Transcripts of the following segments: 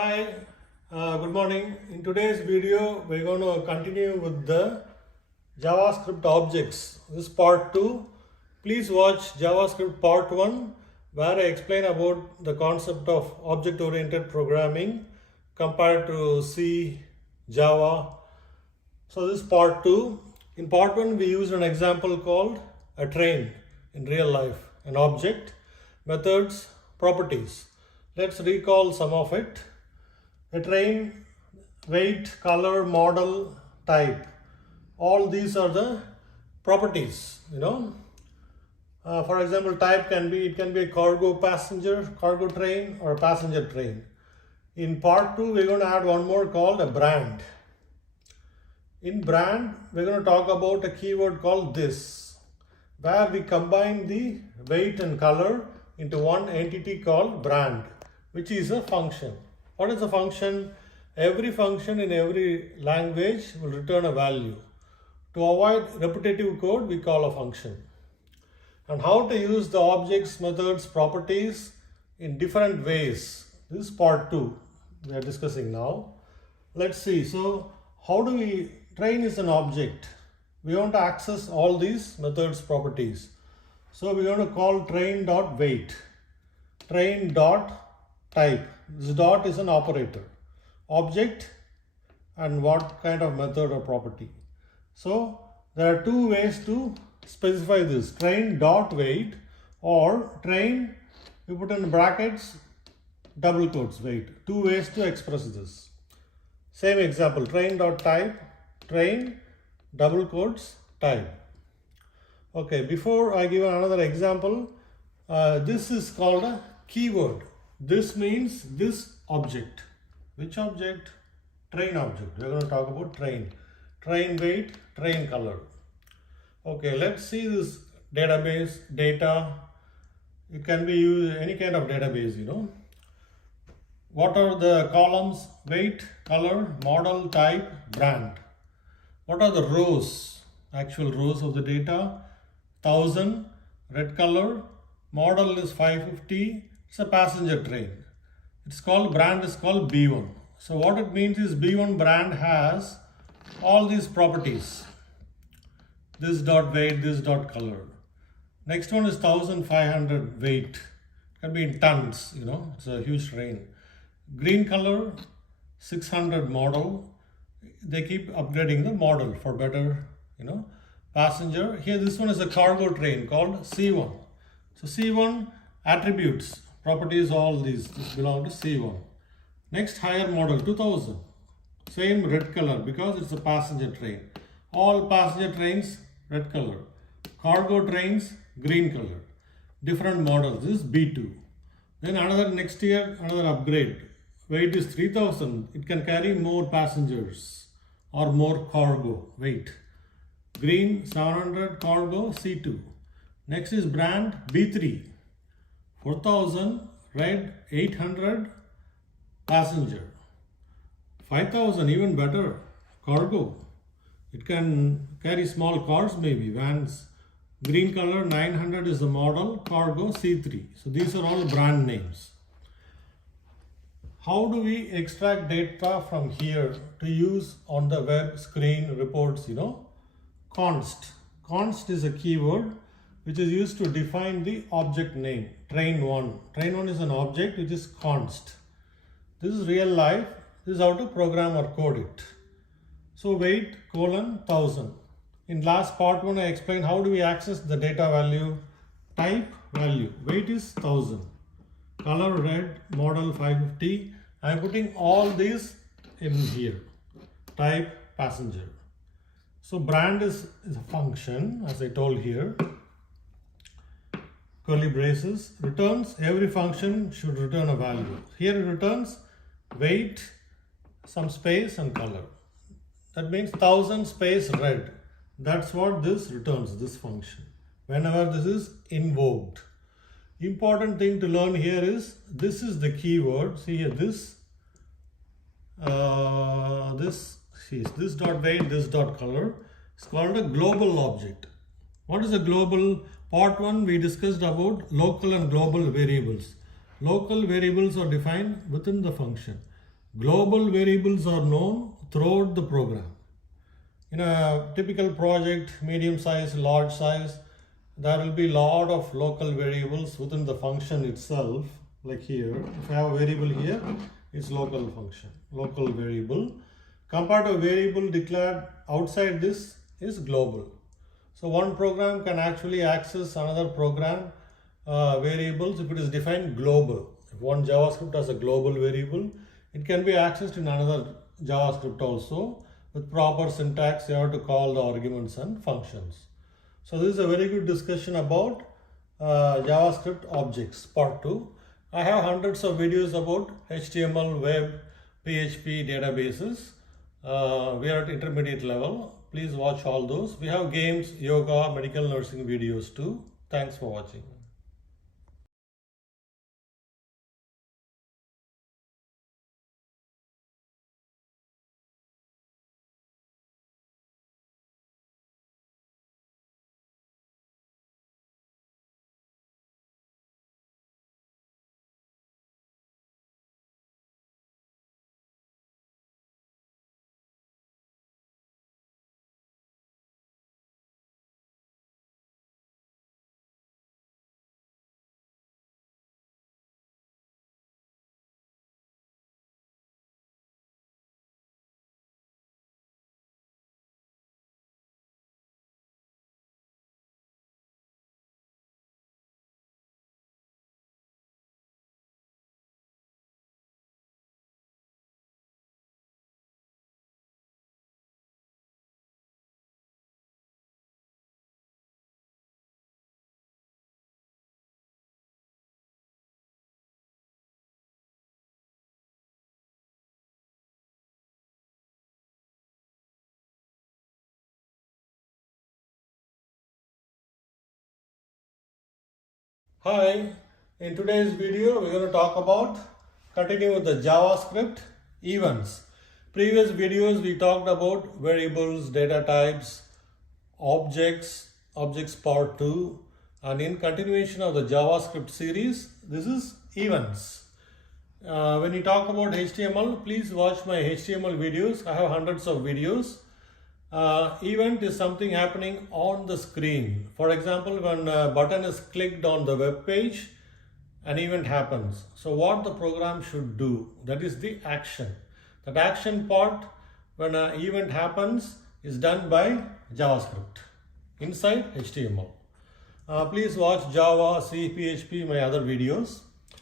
Hi, good morning. In today's video, we're going to continue with the JavaScript objects. This is part 2. Please watch JavaScript part 1 where I explain about the concept of object-oriented programming compared to C, Java. So this is part 2. In part 1, we used an example called a train in real life, an object, methods, properties. Let's recall some of it. A train, weight, color, model, type. All these are the properties, For example, type can be a cargo train or a passenger train. In part 2, we're going to add one more called a brand. In brand, we're going to talk about a keyword called this, where we combine the weight and color into one entity called brand, which is a function. What is a function? Every function in every language will return a value. To avoid repetitive code, we call a function. And how to use the objects, methods, properties in different ways. This is part 2 we are discussing now. Let's see. So how do we, train is an object. We want to access all these methods, properties. So we want to call train.weight, train.type. This dot is an operator, object, and what kind of method or property. So there are two ways to specify this, train.weight or train, you put in brackets, double quotes, weight. Two ways to express this. Same example, train.type, train, double quotes, type. Okay, before I give another example, this is called a keyword. This means this object. Which object? Train object. We are going to talk about train. Train weight, train color. Okay, let's see this database, data. It can be used any kind of database, What are the columns? Weight, color, model, type, brand. What are the rows? Actual rows of the data. 1000, red color, model is 550. It's a passenger train. Brand is called B1. So what it means is B1 brand has all these properties. This dot weight, this dot color. Next one is 1500 weight. It can be in tons, it's a huge train. Green color, 600 model. They keep upgrading the model for better, passenger. Here this one is a cargo train called C1. So C1 attributes, properties, all these belong to C1. Next higher model 2000, same red color because it's a passenger train. All passenger trains red color, cargo trains green color. Different models. This is B2. Then next year another upgrade. Weight is 3000. It can carry more passengers or more cargo weight. Green 700 cargo C2. Next is brand B3. 4000, red 800, passenger. 5000, even better, cargo. It can carry small cars, maybe vans. Green color 900 is the model, cargo C3. So these are all brand names. How do we extract data from here to use on the web, screen, reports, Const. Const is a keyword which is used to define the object name, train1. Train1 is an object which is const. This is real life. This is how to program or code it. So weight, 1000. In last part 1, I explained how do we access the data value, type, value. Weight is 1000. Color red, model 550. I am putting all these in here. Type, passenger. So brand is a function, as I told here. Curly braces, returns, every function should return a value. Here it returns weight, some space and color. That means 1000 space red. That's what this returns, this function, whenever this is invoked. Important thing to learn here is, this is the keyword. See here, this dot weight, this dot color. It's called a global object. What is a global? Part 1 we discussed about local and global variables. Local variables are defined within the function. Global variables are known throughout the program. In a typical project, medium size, large size, there will be a lot of local variables within the function itself. Like here, if I have a variable here, it's local function, local variable. Compared to a variable declared outside this is global. So one program can actually access another program variables if it is defined global. If one JavaScript has a global variable, it can be accessed in another JavaScript also. With proper syntax, you have to call the arguments and functions. So this is a very good discussion about JavaScript objects, part 2. I have hundreds of videos about HTML, web, PHP databases. We are at intermediate level. Please watch all those. We have games, yoga, medical nursing videos too. Thanks for watching. Hi, in today's video we're going to talk about continuing with the JavaScript events. Previous videos we talked about variables, data types, objects part 2, and in continuation of the JavaScript series, this is events. When you talk about HTML, please watch my HTML videos. I have hundreds of videos. Event is something happening on the screen. For example, when a button is clicked on the web page, an event happens. So what the program should do, that is the action. That action part, when an event happens, is done by JavaScript inside HTML. Please watch Java, C, PHP, my other videos.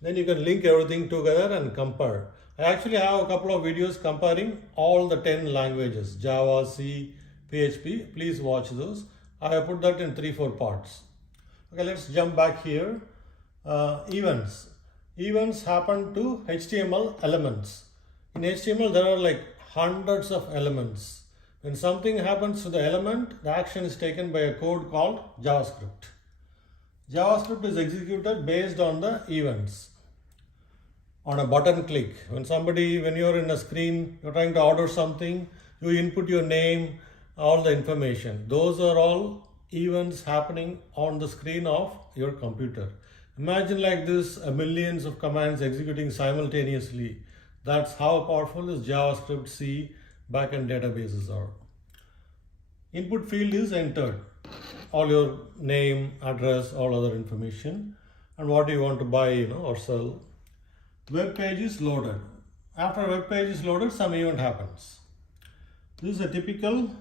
Then you can link everything together and compare. I actually have a couple of videos comparing all the 10 languages, Java, C, PHP. Please watch those. I have put that in 3-4 parts. Okay, let's jump back here. Events. Events happen to HTML elements. In HTML, there are like hundreds of elements. When something happens to the element, the action is taken by a code called JavaScript. JavaScript is executed based on the events. On a button click, when you're in a screen, you're trying to order something, you input your name, all the information. Those are all events happening on the screen of your computer. Imagine like this, millions of commands executing simultaneously. That's how powerful this JavaScript C backend databases are. Input field is entered. All your name, address, all other information, and what you want to buy, or sell. Web page is loaded. After web page is loaded, some event happens. This is a typical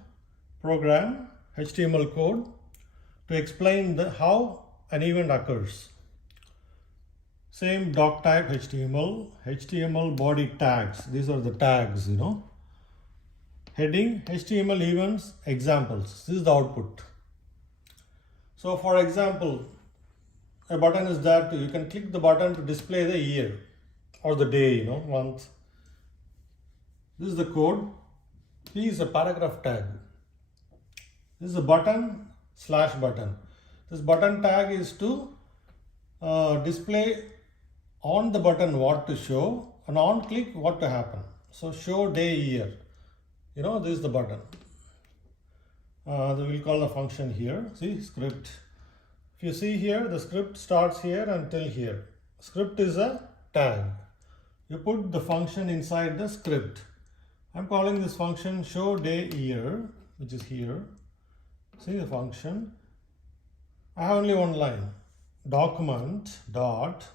program, HTML code, to explain how an event occurs. Same doc type HTML, HTML body tags. These are the tags, Heading, HTML events, examples. This is the output. So for example, a button is there. You can click the button to display the year or the day, month. This is the code. P is a paragraph tag. This is a button / button. This button tag is to display on the button what to show, and on click what to happen. So show day year. This is the button. We'll call the function here. See, script. If you see here, the script starts here until here. Script is a tag. you put the function inside the script. I'm calling this function show day year, which is here. See the function. I have only one line. Document dot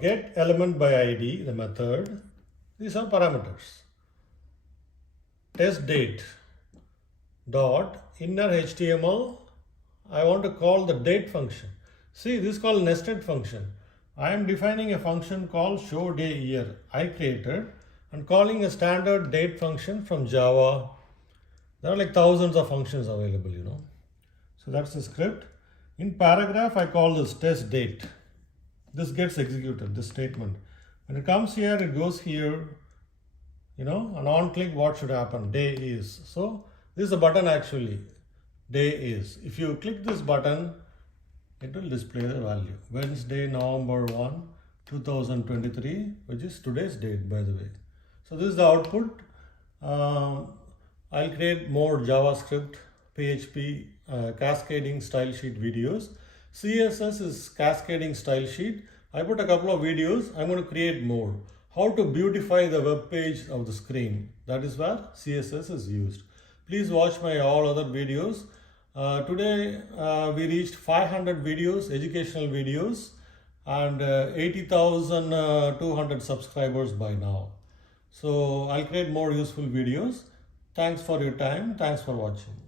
get element by ID, the method. These are parameters. Test date dot inner HTML. I want to call the date function. See, this is called nested function. I am defining a function called show day year I created and calling a standard date function from Java. There are like thousands of functions available, you know. So that's the script. In paragraph, I call this test date. This gets executed, this statement. When it comes here, it goes here, you know, and on click, what should happen? Day is. So this is a button actually, day is. If you click this button, it will display the value. Wednesday, November 1, 2023, which is today's date, by the way. So this is the output. I'll create more JavaScript, PHP, cascading style sheet videos. CSS is cascading style sheet. I put a couple of videos. I'm going to create more. How to beautify the web page of the screen. That is where CSS is used. Please watch my all other videos. Today we reached 500 videos, educational videos, and 80,200 subscribers by now. So I'll create more useful videos. Thanks for your time. Thanks for watching.